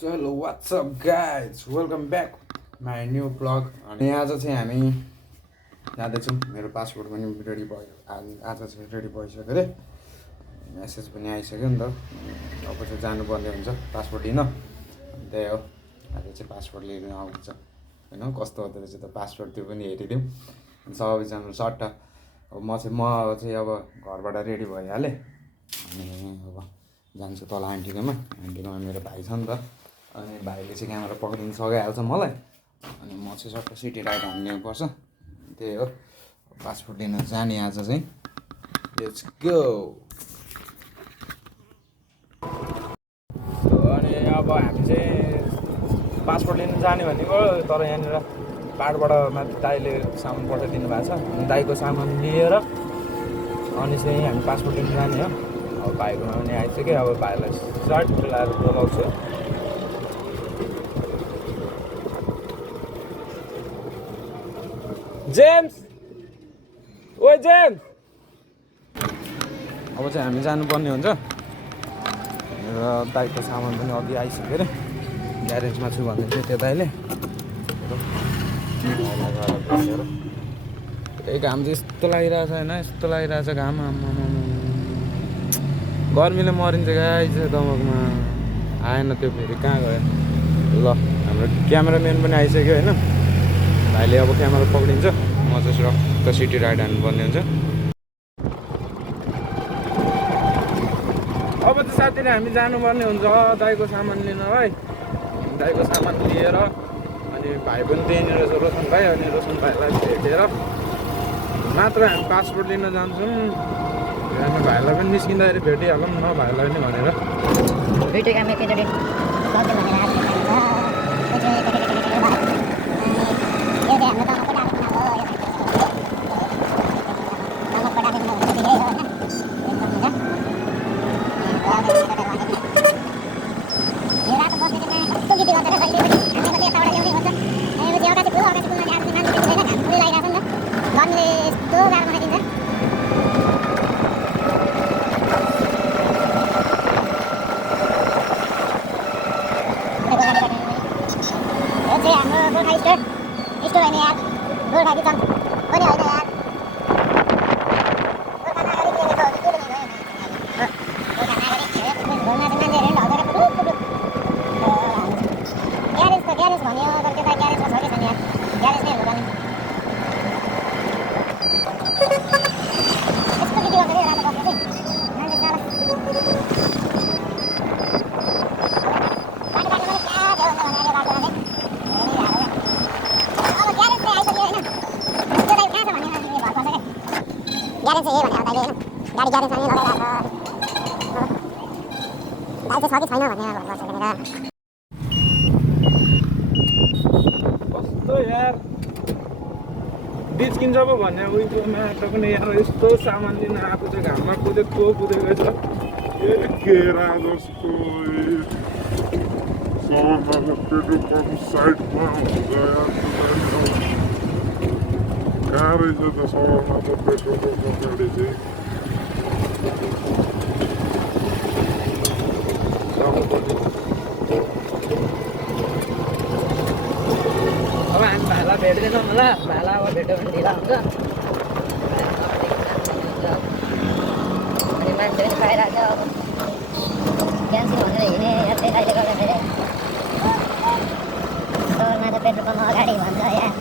So hello WhatsApp guys welcome back my new blog. अनि आज चाहिँ हामी जाँदैछौँ। मेरो पासपोर्ट पनि रेडी भयो, आज चाहिँ रेडी भइसक्यो अरे, मेसेज पनि आइसक्यो नि त। अब चाहिँ जानुपर्ने हुन्छ पासपोर्ट लिन। त्यही हो, आज चाहिँ पासपोर्ट लिनु आउँछ होइन, कस्तो हुँदो रहेछ त पासपोर्ट, त्यो पनि हेरिदिउँ सबैजना सट्ट। अब म चाहिँ अब घरबाट रेडी भइहालेँ। अनि अब जान्छु तल आन्टीकोमा मेरो भाइ छ नि त। अनि भाइले चाहिँ क्यामेरा पक्रिनु सघाइहाल्छ मलाई। अनि म चाहिँ सबै सिटी राइड हान्नुपर्छ। त्यही हो, पासपोर्ट लिन जाने आज चाहिँ। Let's go. अनि अब हामी चाहिँ पासपोर्ट लिन जाने भनेको, तर यहाँनिर बाटोबाट माथि दाइले सामान पठाइदिनु भएको छ। अनि दाइको सामान लिएर अनि चाहिँ हामी पासपोर्ट लिन जाने हो। अब भाइकोमा पनि आइसक्यो। अब भाइलाई सर्ट लगाएर बोलाउँछु। जेम्स, ओ जेम्स, अब चाहिँ हामी जानुपर्ने हुन्छ। र दाइको सामान पनि अघि आइसक्यो अरे, ग्यारेजमा छु भन्दै थियो त्यो दाइले। त्यही घाम चाहिँ यस्तो लागिरहेछ होइन, यस्तो लागिरहेछ घाम। गर्मीले मरिन्छ गाइस दमकमा। आएन त्यो, फेरि कहाँ गयो। ल हाम्रो क्यामेराम्यान पनि आइसक्यो होइन। भाइले अब क्यामेरा पक्रिन्छ, म चाहिँ रक्क सिटी राइड हान्नुपर्ने हुन्छ। अब चाहिँ साथीले हामी जानुपर्ने हुन्छ दाइको सामान लिनलाई। दाइको सामान लिएर अनि भाइ पनि त्यहीँनिर छ, रोशन भाइ। अनि रोशन भाइलाई भेटेर मात्र हामी पासपोर्ट लिन जान्छौँ। हामी भाइलाई पनि निस्किँदाखेरि भेटिहालौँ न भाइलाई पनि भनेर। कस्तो यार बिच्किन्छ पो भन्ने उयो माटो पनि यार, यस्तो सामान लिन आएको चाहिँ घाममा कुदेको कुदेको छ। केरा जस्तो सामानमा पेट्रोल पम्प साइडमा हुन्छ यार। कहाँ रहेछ त सहरमा त पेट्रोल पम्प अगाडि चाहिँ। अब हामी भाइलाई भेट्दैनौँ होला, भाइलाई अब भेट्यो भने ढिला हुन्छ। अनि मान्छे पनि पाइरहेको छ। अब क्यान्सिल भनेर हिँडेँ यस्तै दाइले गर्दाखेरि। सहरमा त पेट्रोल पम्प अगाडि भन्छ यहाँ।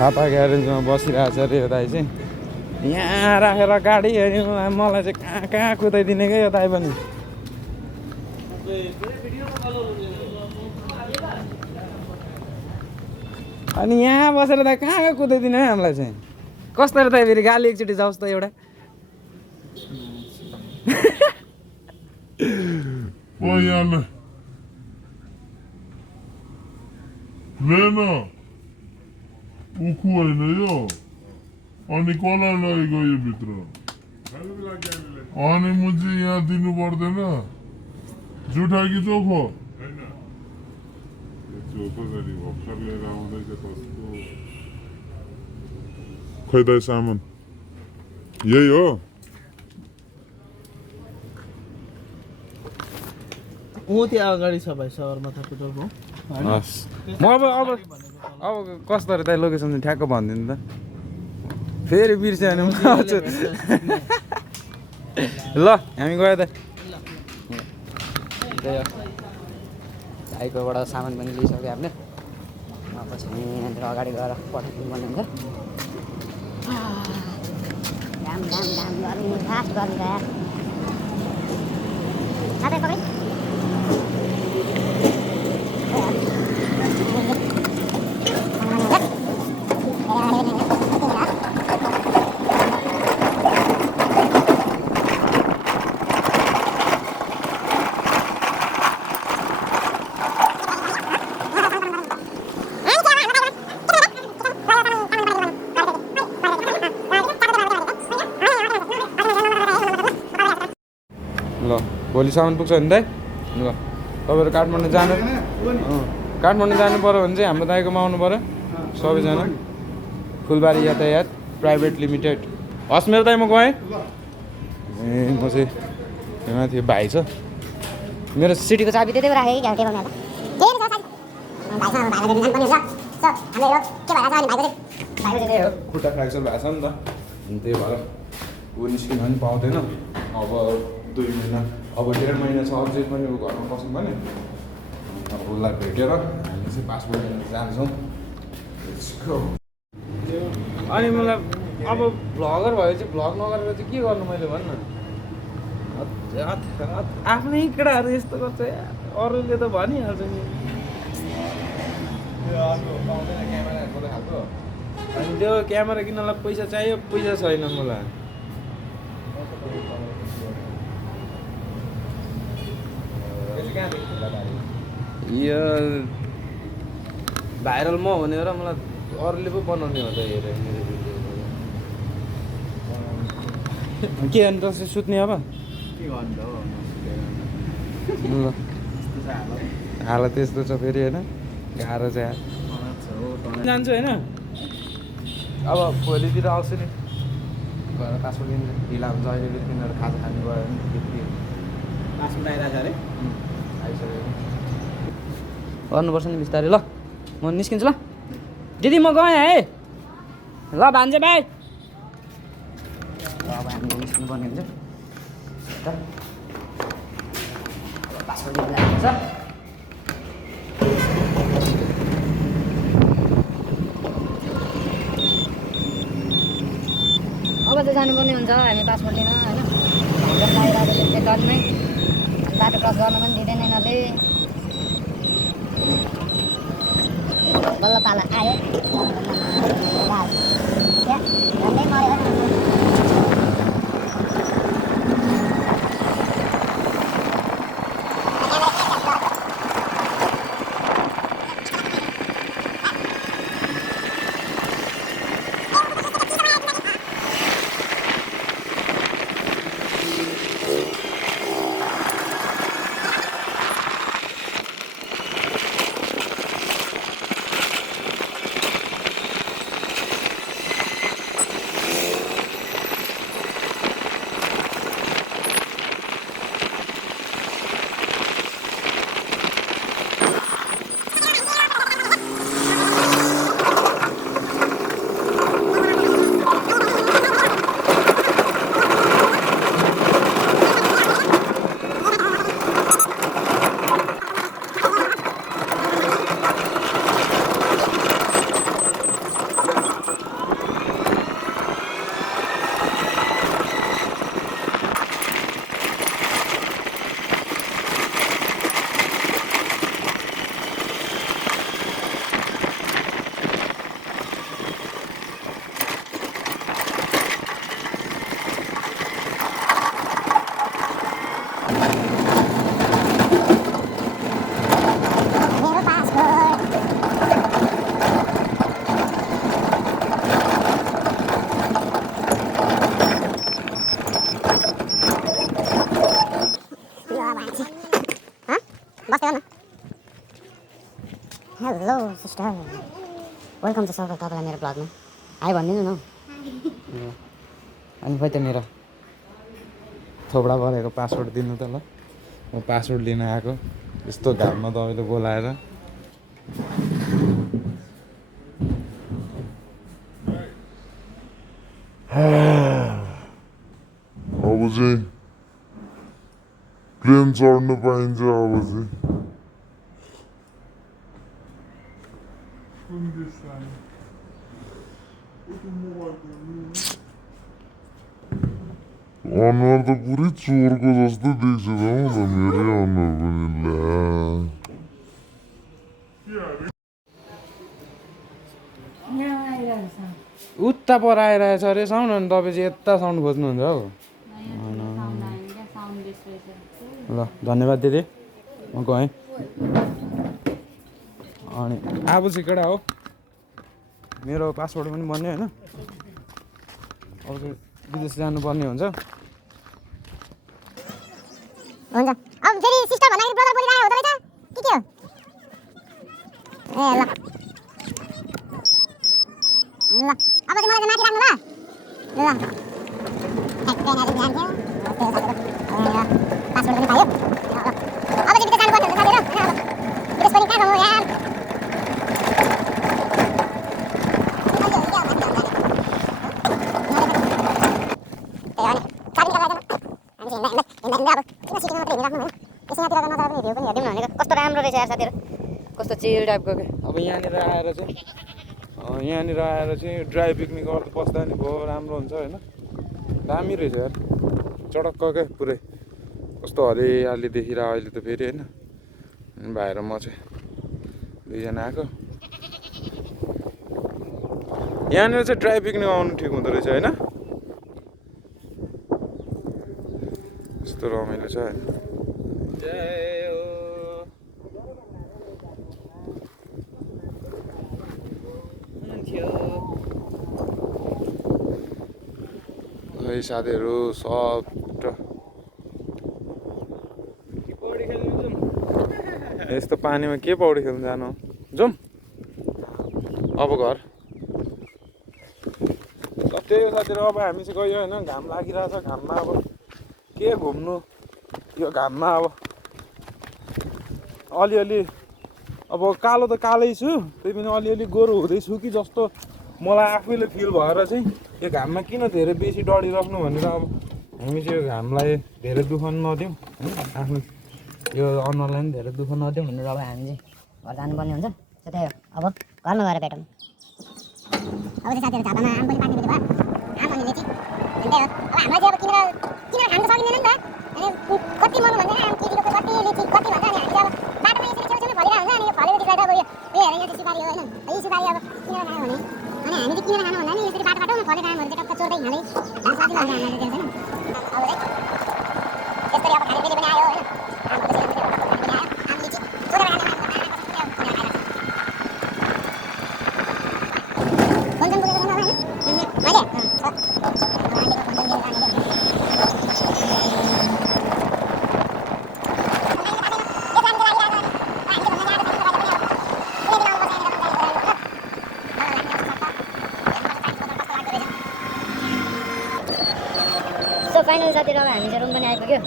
थापा ग्यारेजमा बसिरहेको छ अरे यो दाइ चाहिँ। यहाँ राखेर गाडी हेऱ्यो, मलाई चाहिँ कहाँ कहाँ कुदाइदिने क्या यो दाइ पनि। अनि यहाँ बसेर त कहाँ कुदाइदिनु है हामीलाई चाहिँ कस्तो त फेरि गाली एकचोटि जाओस् त एउटा ओ यहाँ लेन उखु होइन यो अनि कसलाई लगेको यो भित्र अनि मुझे यहाँ दिनु पर्दैन जुठा कि चोखो खै दाइ सामान यही हो ऊ त्यहाँ अगाडि छ भाइ सगरमाथा पेट्रोल पम्प हस् म अब कस्तो र त्यहाँ लोकेसन चाहिँ ठ्याक्क भनिदिनु त फेरि बिर्स्यो भने म आउँछु ल हामी गयो त भाइकोबाट सामान पनि लिइसक्यो हामीले पछि यहाँनिर अगाडि गएर पठाइदिनु पर्ने हुन्छ घाम घाम घाम गर्मी फास्ट गर्मी गयो साथै पक्रै ल भोलिसम्म पुग्छ नि दाइ ल तपाईँहरू काठमाडौँ जानु काठमाडौँ जानु पऱ्यो भने चाहिँ हाम्रो दाइकोमा आउनु पऱ्यो सबैजना फुलबारी यातायात प्राइभेट लिमिटेड हस् मेरो दाइ म गएँ ए म चाहिँ यहाँ थियो भाइ छ मेरो सिटीको चाबी त्यतै राखेँ कि टेबलमा खुट्टा फ्र्याक्चर भएको छ नि त अनि त्यही भएर ऊ निस्किनु पनि पाउँदैन अब 2 महिना अब 1.5 महिना छ अझै पनि ऊ घरमा बस्नु भने अब उसलाई भेटेर हामी चाहिँ पासपोर्ट लिन जान्छौँ अनि मलाई अब भ्लगर भयो चाहिँ भ्लग नगरेर चाहिँ के गर्नु मैले भन्न आफ्नै केटाहरू यस्तो गर्छ अरूले त भनिहाल्छ नि क्यामेराहरूको खालको अनि त्यो क्यामेरा किन्नलाई पैसा चाहियो पैसा छैन मलाई यो भाइरल म हुने र मलाई अरूले पो बनाउने हो त हेरेर मेरो भिडियो के अन्त सुत्ने अब के गर्नु ल हालत त्यस्तो छ फेरि होइन गाह्रो चाहिँ जान्छु होइन अब भोलितिर आउँछु नि गएर पासपोर्ट लिनु ढिला हुन्छ अहिले किनेर खाजा खानु गयो भने पासपोर्ट आइरहेको छ अरे आइसक्यो गर्नुपर्छ नि बिस्तारै ल म निस्किन्छु ल दिदी म गएँ है ल भान्जे भाइ ल अब हामी निस्किनु पर्ने हुन्छ पासपोर्ट लिनु लाग्छ अब चाहिँ जानुपर्ने हुन्छ हामी पासपोर्ट लिन होइन लागिरहेको छ डरमै बाटो क्रस गर्न पनि दिँदैन यिनीहरूले बल्ल पाला आयो झन्डै मऱ्यो बस्दै न hello sister welcome to sir तपाईँलाई मेरो ब्लगमा हाई भनिदिनु न अनि खोइ त मेरो थोपडा गरेको पासवर्ड दिनु त ल म पासवर्ड लिन आएको यस्तो घाममा तपाईँले बोलाएर अब चाहिँ प्लेन चढ्नु पाइन्छ अब चाहिँ अनुहार त पुरै चोरको जस्तो देख्छ त हौ त मेरै अनुहार पनि ल्या उता पर आइरहेछ अरे साउन्ड अनि तपाईँ चाहिँ यता साउन्ड खोज्नुहुन्छ हौ ल धन्यवाद दिदी म गएँ अनि अब चाहिँ केटा हो मेरो पासवर्ड पनि बन्यो होइन अब चाहिँ विदेश जानुपर्ने हुन्छ हुन्छ अब फेरि सिस्टर भन्दाखेरि ब्रदर बोलिरहेको हुँदो रहेछ के हो ए ल अब चाहिँ मलाई माथि राख्नु ल ठ्याक्कै ध्यान थियो पासवर्ड पनि पायो अब चाहिँ विदेश जानुपर्ने हुन्छ साथीहरू विदेश पनि कहाँ जाउँ यार कस्तो राम्रो रहेछ यार साथीहरू कस्तो चिल टाइपको के अब यहाँनिर आएर चाहिँ ड्राई पिकनिक गर्दा बस्दा नि भयो राम्रो हुन्छ होइन दामी रहेछ यार चडक्क क्या पुरै कस्तो हरियाली देखिरहेको अहिले त फेरि होइन भाइ र म चाहिँ दुईजना आएको यहाँनिर चाहिँ ड्राई पिकनिक आउनु ठिक हुँदो रहेछ होइन यस्तो रमाइलो छ होइन जय हो है साथीहरू सब यस्तो पानीमा के पौडी खेल्नु जानु जाउँ अब घर त्यही हो साथीहरू अब हामी चाहिँ गयो होइन घाम लागिरहेछ घाममा अब के घुम्नु यो घाममा अब अलिअलि अब कालो त कालै छु त्यही पनि अलिअलि गोरो हुँदैछु कि जस्तो मलाई आफैले फिल भएर चाहिँ यो घाममा किन धेरै बेसी डढिराख्नु भनेर अब हामी चाहिँ यो घामलाई धेरै दुःख नदिउँ होइन आफ्नो यो अनुहारलाई पनि धेरै दुःख नदिउँ भनेर अब हामी चाहिँ घर जानुपर्ने हुन्छ त्यही हो अब घरमा गएर भेटौँ अब चाहिँ साथीहरू झापामा आम पनि पाक्ने भयो आम भन्ने चाहिँ त्यही हो अब हामीलाई चाहिँ अब किनेर खानु त सकिँदैन नि त अनि कति मन भन्छ आम केजीको कति लिची कति भन्छ अनि हामी चाहिँ अब बाटोमा यसरी छेउछेउमा फलिरहेको हुन्छ अनि यो फलेको देख्दा अब यो हेर यहाँ चाहिँ सुपारी हो होइन यो सुपारी अब किनेर खायो भने अनि हामी चाहिँ किनेर खानु भन्दा नि यसरी बाटोमा फलेको आमहरू चाहिँ टक्क चोर्दै खाँदै झन् साथी लाग्छ हामीलाई चाहिँ छैन अब चाहिँ यसरी अब खाने बेली पनि आयो होइन आमको चाहिँ आम लिची चोरेर खाने फाइनल साथीहरू अब हामी चाहिँ रुम पनि आइपुग्यो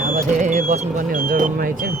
अब चाहिँ बस्नुपर्ने हुन्छ रुममा चाहिँ